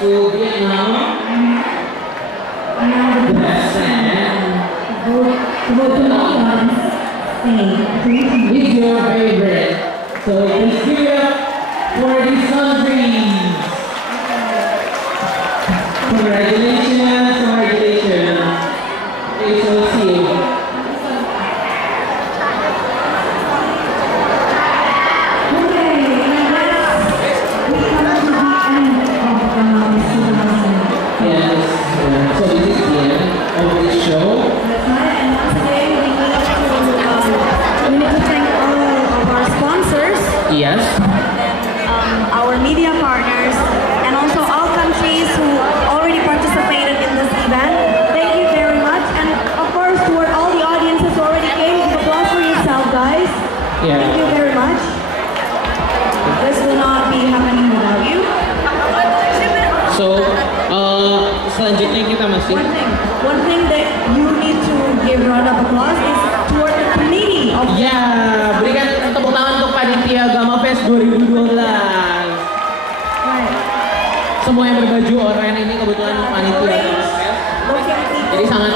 to Vietnam. It's your favorite. So please give it up for the Sun Dreams. Congratulations, congratulations. HOC. Yes. Our media partners and also all countries who already participated in this event. Thank you very much. And of course, toward all the audiences who already came, give applause for yourself, guys. Yeah. Thank you very much. This will not be happening without you. So, selanjutnya kita masih. One thing that you need to give round of applause is toward the committee of. Ya, berikan tepuk tangan untuk panitia Gamma Fest 2012. Semua yang berbaju oranye ini kebetulan panitia Gamma Fest. Jadi sangat